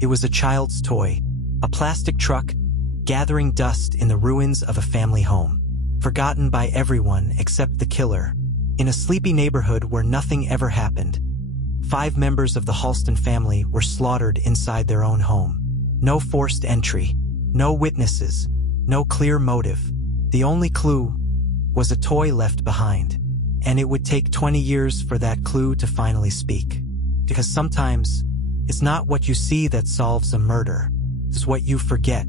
It was a child's toy, a plastic truck gathering dust in the ruins of a family home, forgotten by everyone except the killer. In a sleepy neighborhood where nothing ever happened, 5 members of the Halston family were slaughtered inside their own home. No forced entry, no witnesses, no clear motive. The only clue was a toy left behind, and it would take 20 years for that clue to finally speak. Because sometimes, it's not what you see that solves a murder, it's what you forget.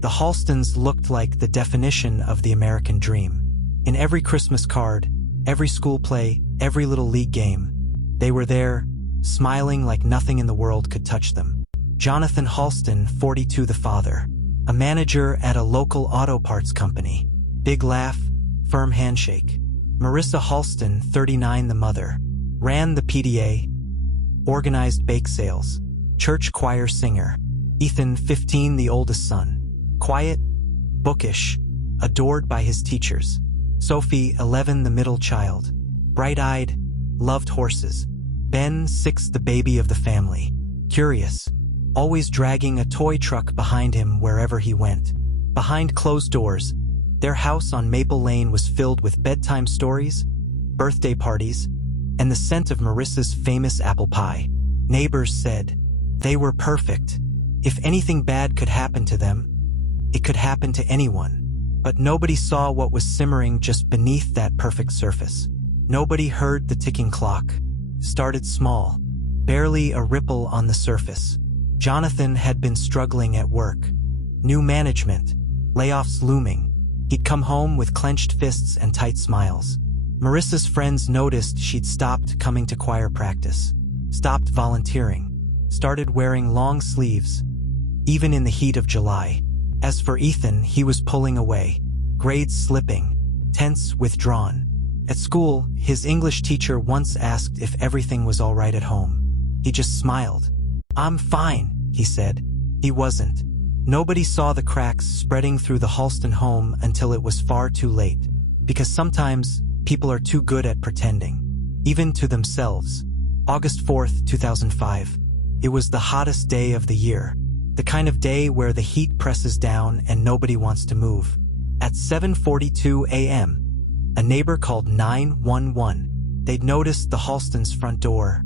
The Halstons looked like the definition of the American dream. In every Christmas card, every school play, every little league game, they were there, smiling like nothing in the world could touch them. Jonathan Halston, 42, the father, a manager at a local auto parts company. Big laugh, firm handshake. Marissa Halston, 39, the mother, ran the PDA, organized bake sales, church choir singer. Ethan, 15, the oldest son, quiet, bookish, adored by his teachers. Sophie, 11, the middle child, bright-eyed, loved horses. Ben, 6, the baby of the family, curious, always dragging a toy truck behind him wherever he went. Behind closed doors, their house on Maple Lane was filled with bedtime stories, birthday parties, and the scent of Marissa's famous apple pie. Neighbors said they were perfect. If anything bad could happen to them, it could happen to anyone. But nobody saw what was simmering just beneath that perfect surface. Nobody heard the ticking clock. Started small, barely a ripple on the surface. Jonathan had been struggling at work. New management, layoffs looming. He'd come home with clenched fists and tight smiles. Marissa's friends noticed she'd stopped coming to choir practice, stopped volunteering, started wearing long sleeves, even in the heat of July. As for Ethan, he was pulling away, grades slipping, tense, withdrawn. At school, his English teacher once asked if everything was all right at home. He just smiled. "I'm fine," he said. He wasn't. Nobody saw the cracks spreading through the Halston home until it was far too late. Because sometimes, people are too good at pretending, even to themselves. August 4th, 2005. It was the hottest day of the year. The kind of day where the heat presses down and nobody wants to move. At 7:42 a.m., a neighbor called 911. They'd noticed the Halstons' front door,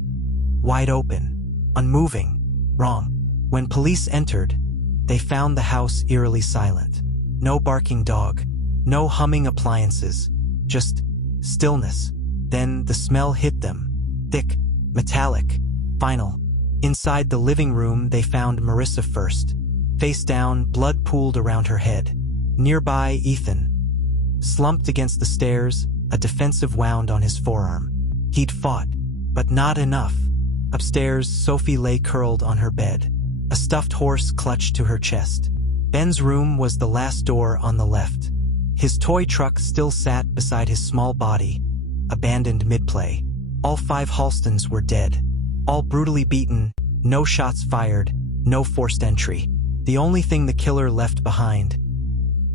wide open, unmoving, wrong. When police entered, they found the house eerily silent. No barking dog, no humming appliances, just stillness. Then the smell hit them, thick, metallic, final. Inside the living room, they found Marissa first. Face down, blood pooled around her head. Nearby, Ethan, slumped against the stairs, a defensive wound on his forearm. He'd fought, but not enough. Upstairs, Sophie lay curled on her bed, a stuffed horse clutched to her chest. Ben's room was the last door on the left. His toy truck still sat beside his small body, abandoned mid-play. All 5 Halstons were dead, all brutally beaten, no shots fired, no forced entry. The only thing the killer left behind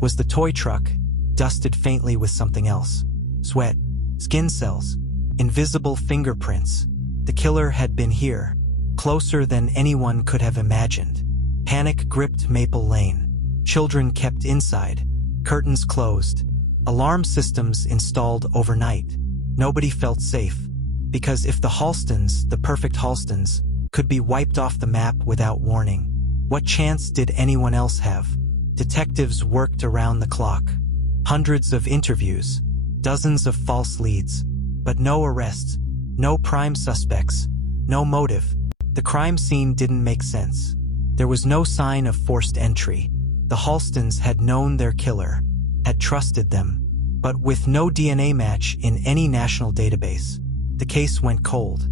was the toy truck, dusted faintly with something else. Sweat, skin cells, invisible fingerprints. The killer had been here, closer than anyone could have imagined. Panic gripped Maple Lane. Children kept inside, curtains closed, alarm systems installed overnight. Nobody felt safe, because if the Halstons, the perfect Halstons, could be wiped off the map without warning, what chance did anyone else have? Detectives worked around the clock. Hundreds of interviews, dozens of false leads, but no arrests, no prime suspects, no motive. The crime scene didn't make sense. There was no sign of forced entry. The Halstons had known their killer, had trusted them, but with no DNA match in any national database. The case went cold,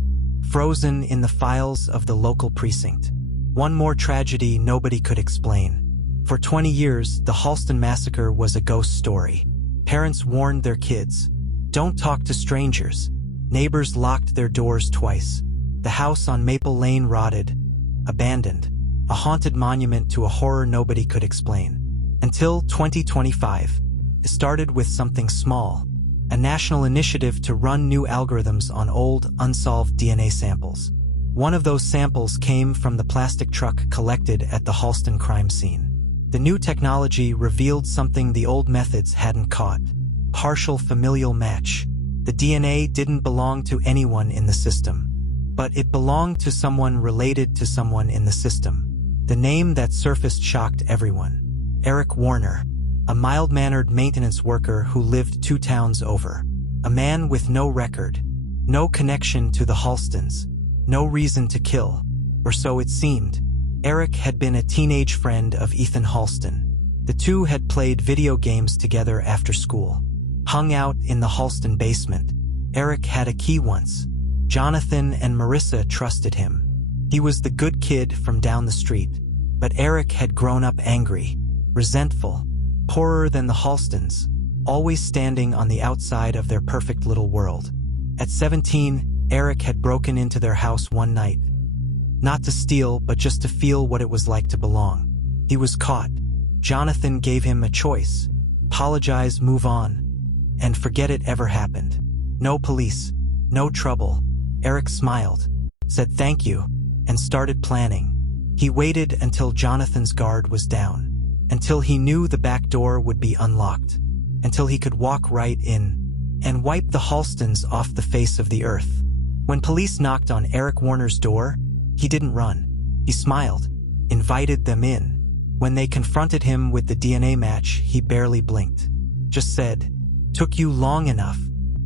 frozen in the files of the local precinct. One more tragedy nobody could explain. For 20 years, the Halston massacre was a ghost story. Parents warned their kids, "Don't talk to strangers." Neighbors locked their doors twice. The house on Maple Lane rotted, abandoned, a haunted monument to a horror nobody could explain. Until 2025. It started with something small, a national initiative to run new algorithms on old, unsolved DNA samples. One of those samples came from the plastic truck collected at the Halston crime scene. The new technology revealed something the old methods hadn't caught: partial familial match. The DNA didn't belong to anyone in the system, but it belonged to someone related to someone in the system. The name that surfaced shocked everyone: Eric Warner, a mild-mannered maintenance worker who lived 2 towns over. A man with no record, no connection to the Halstons, no reason to kill, or so it seemed. Eric had been a teenage friend of Ethan Halston. The two had played video games together after school, hung out in the Halston basement. Eric had a key once. Jonathan and Marissa trusted him. He was the good kid from down the street. But Eric had grown up angry, resentful, poorer than the Halstons, always standing on the outside of their perfect little world. At 17, Eric had broken into their house one night. Not to steal, but just to feel what it was like to belong. He was caught. Jonathan gave him a choice: apologize, move on, and forget it ever happened. No police, no trouble. Eric smiled, said thank you, and started planning. He waited until Jonathan's guard was down, until he knew the back door would be unlocked, until he could walk right in and wipe the Halstons off the face of the earth. When police knocked on Eric Warner's door, he didn't run. He smiled, invited them in. When they confronted him with the DNA match, he barely blinked. Just said, "Took you long enough."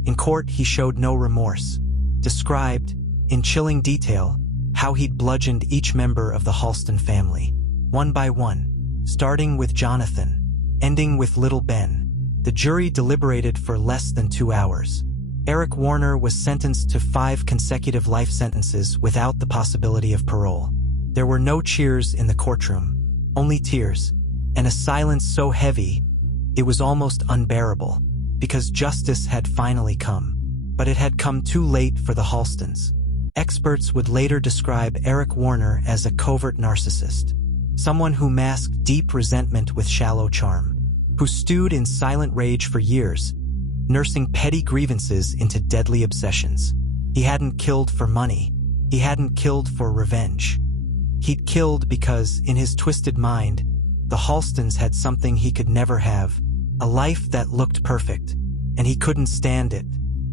In court, he showed no remorse. Described, in chilling detail, how he'd bludgeoned each member of the Halston family, one by one, starting with Jonathan, ending with little Ben. The jury deliberated for less than 2 hours. Eric Warner was sentenced to 5 consecutive life sentences without the possibility of parole. There were no cheers in the courtroom, only tears, and a silence so heavy it was almost unbearable, because justice had finally come. But it had come too late for the Halstons. Experts would later describe Eric Warner as a covert narcissist, someone who masked deep resentment with shallow charm, who stewed in silent rage for years, nursing petty grievances into deadly obsessions. He hadn't killed for money. He hadn't killed for revenge. He'd killed because, in his twisted mind, the Halstons had something he could never have: a life that looked perfect, and he couldn't stand it.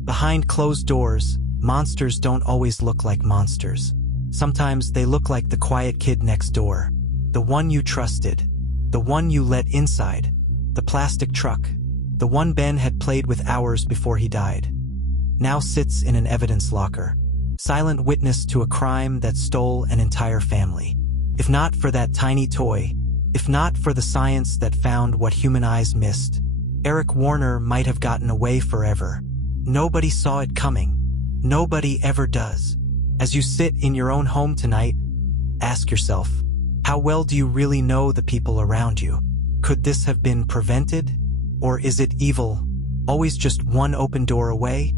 Behind closed doors, monsters don't always look like monsters. Sometimes they look like the quiet kid next door, the one you trusted, the one you let inside, the plastic truck, the one Ben had played with hours before he died. Now sits in an evidence locker, silent witness to a crime that stole an entire family. If not for that tiny toy, if not for the science that found what human eyes missed, Eric Warner might have gotten away forever. Nobody saw it coming. Nobody ever does. As you sit in your own home tonight, ask yourself, how well do you really know the people around you? Could this have been prevented? Or is it evil, always just one open door away?